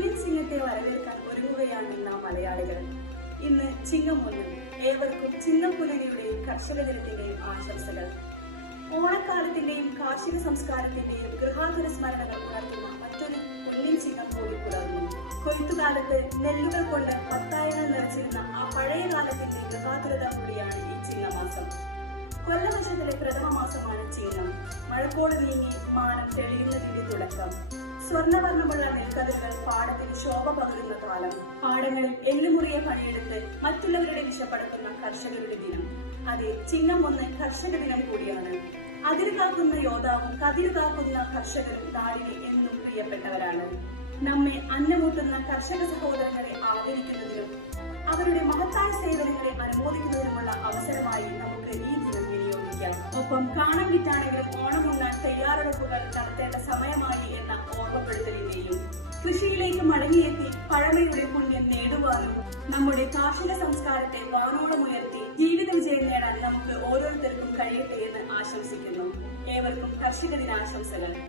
പൊന്നിൻ ചിങ്ങത്തെ വരവേൽക്കാൻ ഒരുങ്ങുകയാണ് നാം മലയാളികൾ. ഇന്ന് ചിങ്ങം ഒന്ന് ഏവർക്കും ചിങ്ങപ്പുലരിയുടെയും കർഷക ദിനത്തിന്റെയും ആശംസകൾ. ഓണക്കാലത്തിന്റെയും കാർഷിക സംസ്കാരത്തിന്റെയും ഗൃഹാതുര സ്മരണകൾ ഉണർത്തുന്ന മറ്റൊരു പൊന്നിൻ ചിങ്ങം കൂടി പുലർന്നു. കൊയ്ത്തുകാലത്ത് നെല്ലുകൾ കൊണ്ട് പത്തായങ്ങൾ നിറച്ചിരുന്ന ആ പഴയ കാലത്തിന്റെ ഗൃഹാതുരത കൂടിയാണ് ഈ ചിങ്ങമാസം. കൊല്ലവശത്തിലെ പ്രഥമ മാസമാണ് ചിങ്ങം. മഴക്കോട് നീങ്ങി മാനം സ്വർണവർണമുള്ള നെൽക്കതിരുകൾ പാടത്തിന് ശോഭ പകരുന്ന കാലം. പാടങ്ങളിൽ എല്ലുമുറിയ പണിയെടുത്ത് മറ്റുള്ളവരുടെ വിശപ്പെടുത്തുന്ന കർഷകരുടെ ദിനം. അതെ ചിങ്ങം ഒന്ന് കർഷക ദിനം കൂടിയാണ്. അതിര് കാക്കുന്ന യോദ്ധാവും കതിര് കാക്കുന്ന കർഷകരും നാടിനെ എന്നും പ്രിയപ്പെട്ടവരാണ്. നമ്മെ അന്നമൂട്ടുന്ന കർഷക സഹോദരങ്ങളെ ആദരിക്കുന്നതിനും അവരുടെ മഹത്തായ സേവനങ്ങളെ അനുമോദിക്കുന്നതിനുമുള്ള അവസരമായി നമുക്ക് ഈ ദിനം വിനിയോഗിക്കാം. ഒപ്പം കാണാൻ വിറ്റാണെങ്കിലും ഓണം ഉണ്ണാൻ തയ്യാറെടുപ്പുകൾ മടങ്ങിയെത്തി പഴമയുടെ പുണ്യം നേടുവാനും നമ്മുടെ കാർഷിക സംസ്കാരത്തെ വാനോളമുയർത്തി ജീവിത വിജയം നേടാൻ നമുക്ക് ഓരോരുത്തർക്കും കഴിയട്ടെ എന്ന് ആശംസിക്കുന്നു. ഏവർക്കും കർഷക ദിനാശംസകൾ.